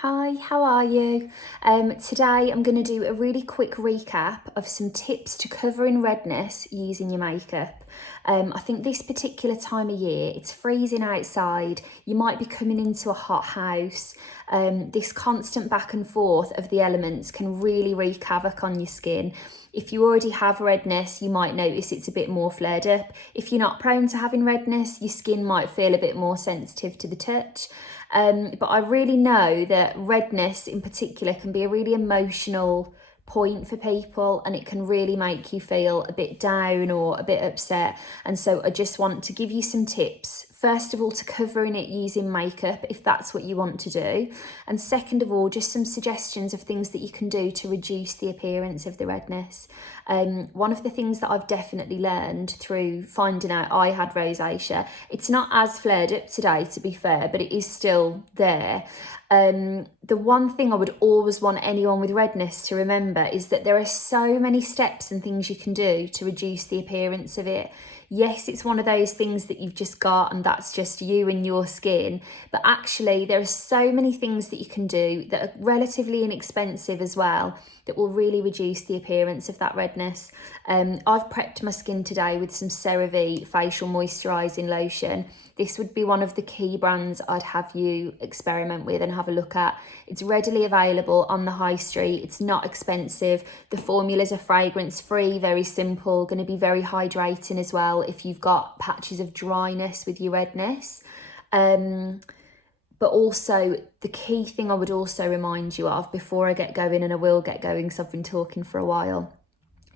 Hi, how are you? Today I'm going to do a really quick recap of some tips to covering redness using your makeup. I think this particular time of year, it's freezing outside, you might be coming into a hot house. This constant back and forth of the elements can really wreak havoc on your skin. If you already have redness, you might notice it's a bit more flared up. If you're not prone to having redness, your skin might feel a bit more sensitive to the touch. But I really know that redness in particular can be a really emotional point for people, and it can really make you feel a bit down or a bit upset. And so I just want to give you some tips. First of all, to covering it using makeup if that's what you want to do. And second of all, just some suggestions of things that you can do to reduce the appearance of the redness. One of the things that I've definitely learned through finding out I had rosacea, it's not as flared up today to be fair, but it is still there. The one thing I would always want anyone with redness to remember is that there are so many steps and things you can do to reduce the appearance of it. Yes, it's one of those things that you've just got and that's just you and your skin, but actually there are so many things that you can do that are relatively inexpensive as well that will really reduce the appearance of that redness. I've prepped my skin today with some CeraVe facial moisturising lotion. This would be one of the key brands I'd have you experiment with and have a look at. It's readily available on the high street. It's not expensive. The formulas are fragrance free, very simple, going to be very hydrating as well if you've got patches of dryness with your redness. But also the key thing I would also remind you of before I get going, and I will get going because I've been talking for a while,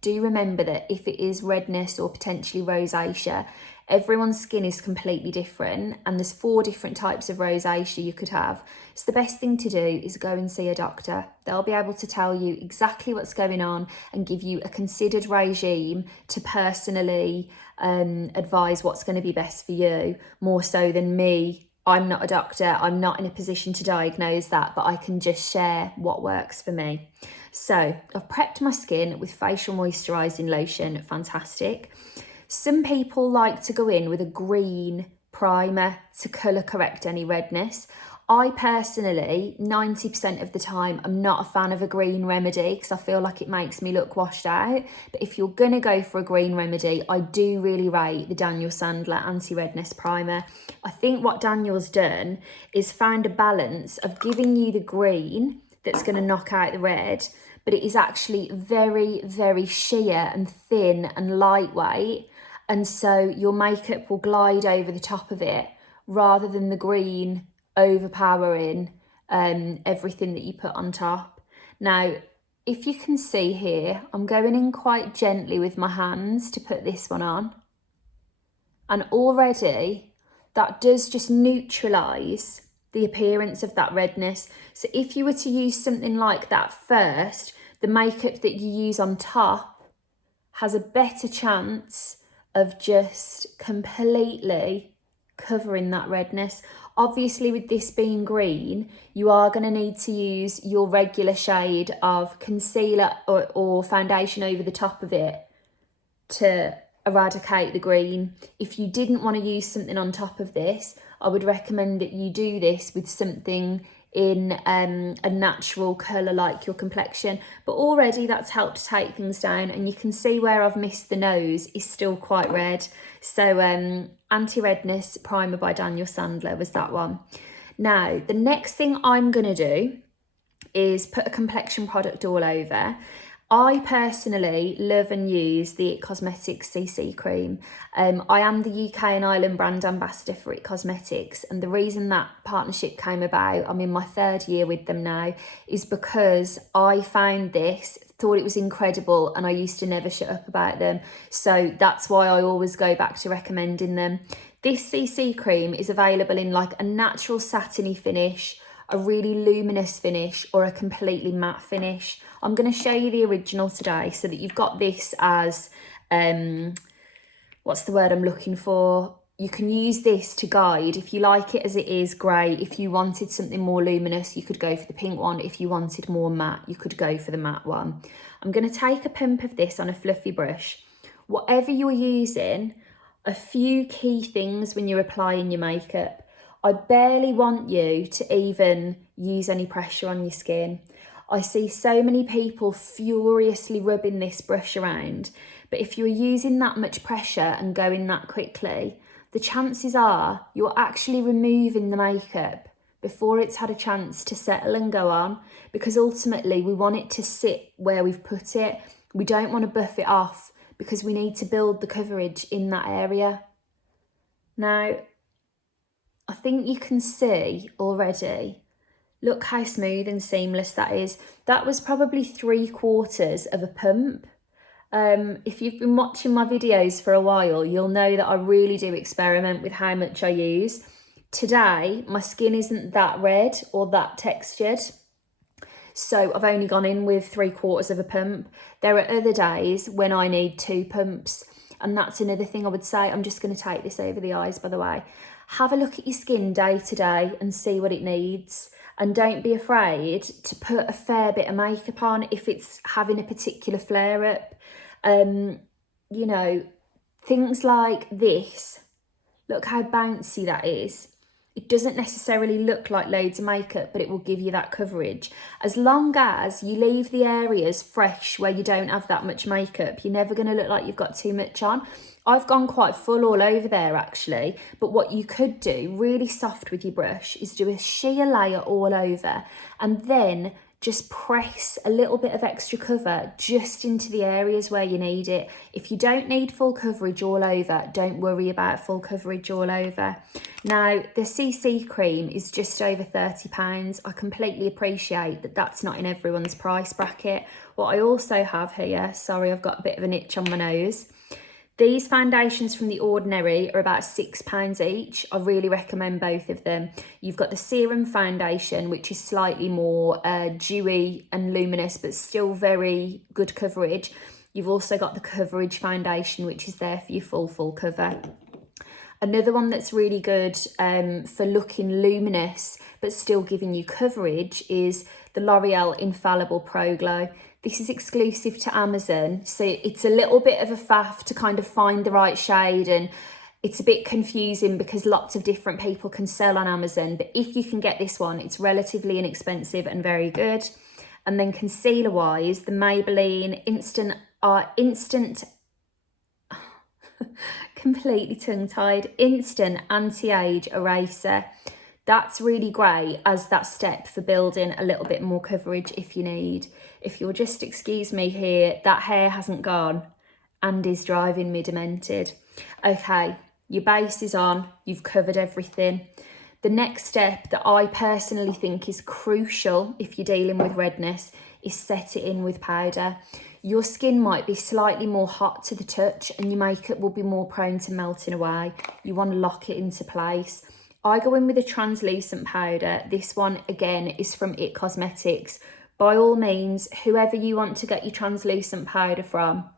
do remember that if it is redness or potentially rosacea, everyone's skin is completely different and there's 4 different types of rosacea you could have. So the best thing to do is go and see a doctor. They'll be able to tell you exactly what's going on and give you a considered regime to personally advise what's going to be best for you, more so than me. I'm not a doctor, I'm not in a position to diagnose that, but I can just share what works for me. So I've prepped my skin with facial moisturising lotion, fantastic. Some people like to go in with a green primer to colour correct any redness. I personally, 90% of the time, I'm not a fan of a green remedy because I feel like it makes me look washed out. But if you're going to go for a green remedy, I do really rate the Daniel Sandler Anti-Redness Primer. I think what Daniel's done is found a balance of giving you the green that's going to knock out the red, but it is actually very, very sheer and thin and lightweight. And so your makeup will glide over the top of it rather than the green overpowering everything that you put on top. Now, if you can see here, I'm going in quite gently with my hands to put this one on. And already that does just neutralise the appearance of that redness. So if you were to use something like that first, the makeup that you use on top has a better chance of just completely covering that redness. Obviously, with this being green, you are going to need to use your regular shade of concealer or foundation over the top of it to eradicate the green. If you didn't want to use something on top of this, I would recommend that you do this with something in a natural colour like your complexion. But already that's helped to take things down, and you can see where I've missed the nose is still quite red. So Anti-Redness Primer by Daniel Sandler was that one. Now, the next thing I'm going to do is put a complexion product all over. I personally love and use the It Cosmetics CC cream. I am the UK and Ireland brand ambassador for It Cosmetics, and the reason that partnership came about, I'm in my 3rd year with them now, is because I found this, thought it was incredible, and I used to never shut up about them. So that's why I always go back to recommending them. This CC cream is available in like a natural satiny finish, a really luminous finish, or a completely matte finish. I'm going to show you the original today so that you've got this as, what's the word I'm looking for? You can use this to guide. If you like it as it is, great. If you wanted something more luminous, you could go for the pink one. If you wanted more matte, you could go for the matte one. I'm going to take a pump of this on a fluffy brush. Whatever you're using, a few key things when you're applying your makeup. I barely want you to even use any pressure on your skin. I see so many people furiously rubbing this brush around, but if you're using that much pressure and going that quickly, the chances are you're actually removing the makeup before it's had a chance to settle and go on, because ultimately we want it to sit where we've put it. We don't want to buff it off because we need to build the coverage in that area. Now, I think you can see already, look how smooth and seamless that is. That was probably 3/4 of a pump. If you've been watching my videos for a while, you'll know that I really do experiment with how much I use. Today, my skin isn't that red or that textured, so I've only gone in with 3/4 of a pump. There are other days when I need 2 pumps, and that's another thing I would say. I'm just going to take this over the eyes, by the way. Have a look at your skin day to day and see what it needs. And don't be afraid to put a fair bit of makeup on if it's having a particular flare up. You know, things like this. Look how bouncy that is. It doesn't necessarily look like loads of makeup, but it will give you that coverage. As long as you leave the areas fresh where you don't have that much makeup, you're never going to look like you've got too much on. I've gone quite full all over there actually, but what you could do really soft with your brush is do a sheer layer all over and then just press a little bit of extra cover just into the areas where you need it. If you don't need full coverage all over, don't worry about full coverage all over. Now, the CC cream is just over £30. I completely appreciate that that's not in everyone's price bracket. What I also have here, sorry, I've got a bit of an itch on my nose. These foundations from The Ordinary are about £6 each. I really recommend both of them. You've got the Serum Foundation, which is slightly more dewy and luminous, but still very good coverage. You've also got the Coverage Foundation, which is there for your full cover. Another one that's really good for looking luminous, but still giving you coverage is the L'Oreal Infallible Pro Glow. This is exclusive to Amazon, so it's a little bit of a faff to kind of find the right shade, and it's a bit confusing because lots of different people can sell on Amazon, but if you can get this one, it's relatively inexpensive and very good. And then concealer wise, the Maybelline Instant completely tongue-tied, Instant Anti-Age Eraser. That's really great as that step for building a little bit more coverage if you need. If you'll just excuse me here, that hair hasn't gone and is driving me demented. Okay, your base is on, you've covered everything. The next step that I personally think is crucial if you're dealing with redness is set it in with powder. Your skin might be slightly more hot to the touch and your makeup will be more prone to melting away. You want to lock it into place. I go in with a translucent powder. This one, again, is from It Cosmetics. By all means, whoever you want to get your translucent powder from,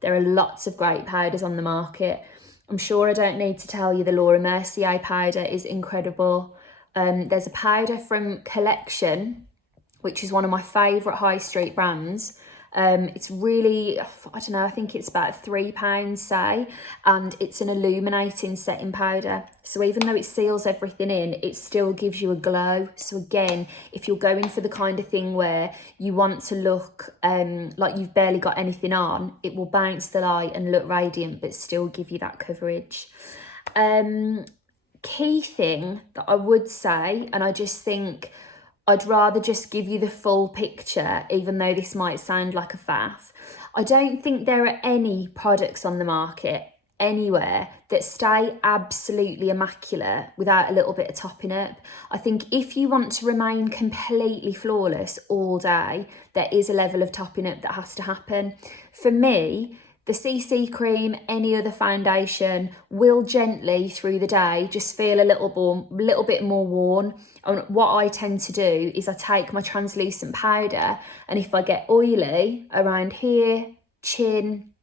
there are lots of great powders on the market. I'm sure I don't need to tell you the Laura Mercier powder is incredible. There's a powder from Collection, which is one of my favourite high street brands. It's really, I don't know, I think it's about £3, say, and it's an illuminating setting powder. So even though it seals everything in, it still gives you a glow. So again, if you're going for the kind of thing where you want to look like you've barely got anything on, it will bounce the light and look radiant, but still give you that coverage. Key thing that I would say, and I just think, I'd rather just give you the full picture, even though this might sound like a faff. I don't think there are any products on the market anywhere that stay absolutely immaculate without a little bit of topping up. I think if you want to remain completely flawless all day, there is a level of topping up that has to happen. For me, the CC cream, any other foundation will gently through the day just feel a little bit more worn. And what I tend to do is I take my translucent powder, and if I get oily around here, chin,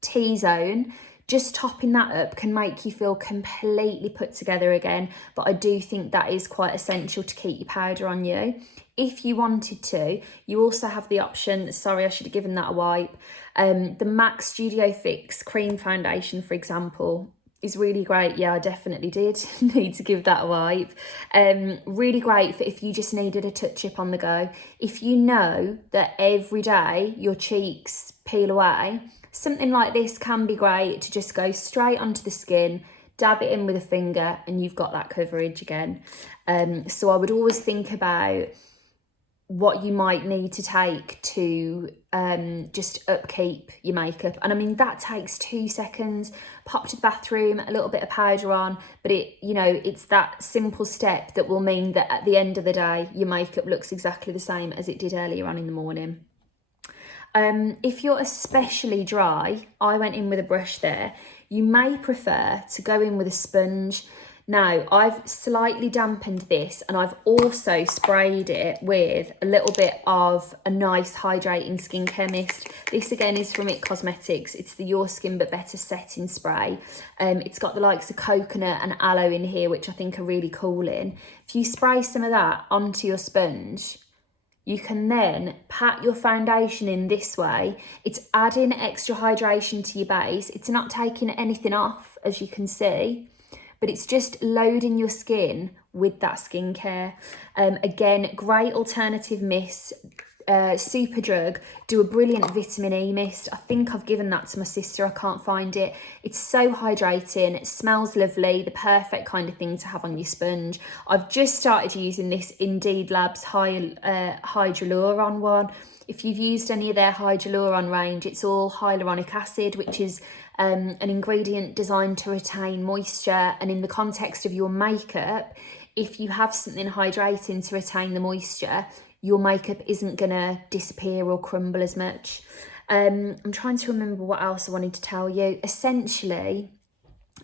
T-zone, just topping that up can make you feel completely put together again. But I do think that is quite essential to keep your powder on you. If you wanted to, you also have the option, sorry, I should have given that a wipe, the MAC Studio Fix Cream Foundation, for example. is really great. Yeah, I definitely did need to give that a wipe. Really great for if you just needed a touch-up on the go. If you know that every day your cheeks peel away, something like this can be great to just go straight onto the skin, dab it in with a finger, and you've got that coverage again. So I would always think about what you might need to take to just upkeep your makeup. And I mean, that takes 2 seconds. Pop to the bathroom, a little bit of powder on, but it's that simple step that will mean that at the end of the day, your makeup looks exactly the same as it did earlier on in the morning. If you're especially dry, I went in with a brush there. You may prefer to go in with a sponge. Now, I've slightly dampened this, and I've also sprayed it with a little bit of a nice hydrating skincare mist. This again is from It Cosmetics. It's the Your Skin But Better setting spray. It's got the likes of coconut and aloe in here, which I think are really cooling. If you spray some of that onto your sponge, you can then pat your foundation in this way. It's adding extra hydration to your base. It's not taking anything off, as you can see, but it's just loading your skin with that skincare. Again, great alternative mist. Superdrug do a brilliant vitamin E mist. I think I've given that to my sister. I can't find it. It's so hydrating. It smells lovely. The perfect kind of thing to have on your sponge. I've just started using this Indeed Labs Hyaluron one. If you've used any of their hyaluron range, it's all hyaluronic acid, which is an ingredient designed to retain moisture. And in the context of your makeup, if you have something hydrating to retain the moisture, your makeup isn't gonna disappear or crumble as much. I'm trying to remember what else I wanted to tell you. Essentially,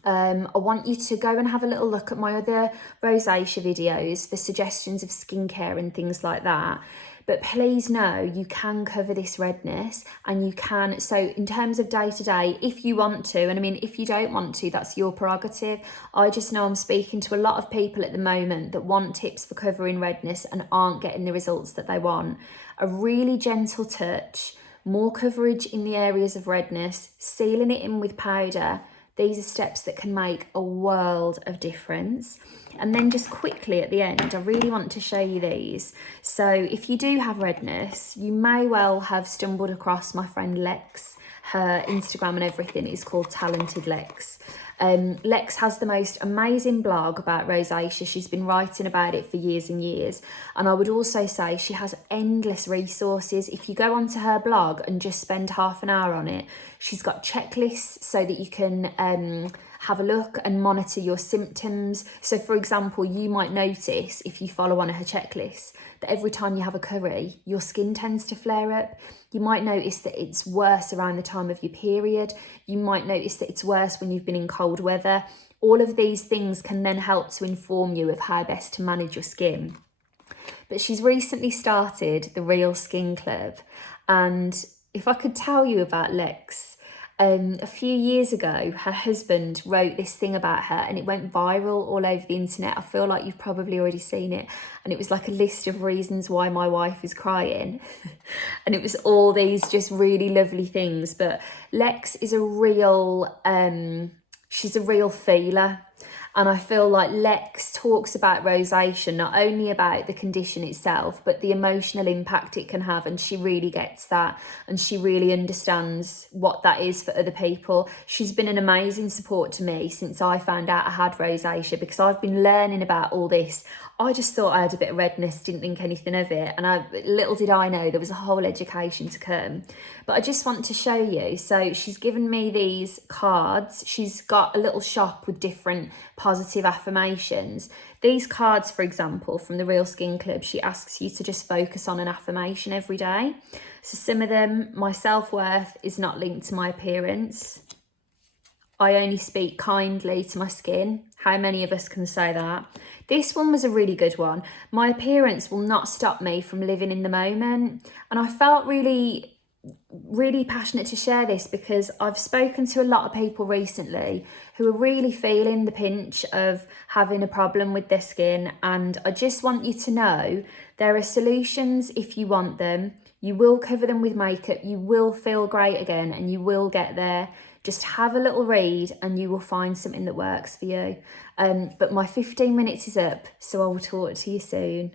I want you to go and have a little look at my other rosacea videos for suggestions of skincare and things like that. But please know you can cover this redness, and you can, so in terms of day to day, if you want to, and I mean, if you don't want to, that's your prerogative. I just know I'm speaking to a lot of people at the moment that want tips for covering redness and aren't getting the results that they want. A really gentle touch, more coverage in the areas of redness, sealing it in with powder. These are steps that can make a world of difference. And then just quickly at the end, I really want to show you these. So if you do have redness, you may well have stumbled across my friend Lex. Her Instagram and everything is called Talented Lex. Lex has the most amazing blog about rosacea. She's been writing about it for years and years. And I would also say she has endless resources. If you go onto her blog and just spend half an hour on it, she's got checklists so that you can have a look and monitor your symptoms. So for example, you might notice if you follow one of her checklists that every time you have a curry, your skin tends to flare up. You might notice that it's worse around the time of your period. You might notice that it's worse when you've been in cold weather. All of these things can then help to inform you of how best to manage your skin. But she's recently started the Real Skin Club. And if I could tell you about Lex, a few years ago, her husband wrote this thing about her and it went viral all over the internet. I feel like you've probably already seen it. And it was like a list of reasons why my wife is crying. And it was all these just really lovely things. But Lex is a real, she's a real feeler. And I feel like Lex talks about rosacea, not only about the condition itself, but the emotional impact it can have. And she really gets that. And she really understands what that is for other people. She's been an amazing support to me since I found out I had rosacea, because I've been learning about all this. I just thought I had a bit of redness, didn't think anything of it. And little did I know there was a whole education to come. But I just want to show you. So she's given me these cards. She's got a little shop with different positive affirmations. These cards, for example, from the Real Skin Club, she asks you to just focus on an affirmation every day. So some of them, my self-worth is not linked to my appearance. I only speak kindly to my skin. How many of us can say that? This one was a really good one. My appearance will not stop me from living in the moment. And I felt really passionate to share this because I've spoken to a lot of people recently who are really feeling the pinch of having a problem with their skin. And I just want you to know there are solutions if you want them. You will cover them with makeup. You will feel great again and you will get there. Just have a little read and you will find something that works for you. But my 15 minutes is up, so I will talk to you soon.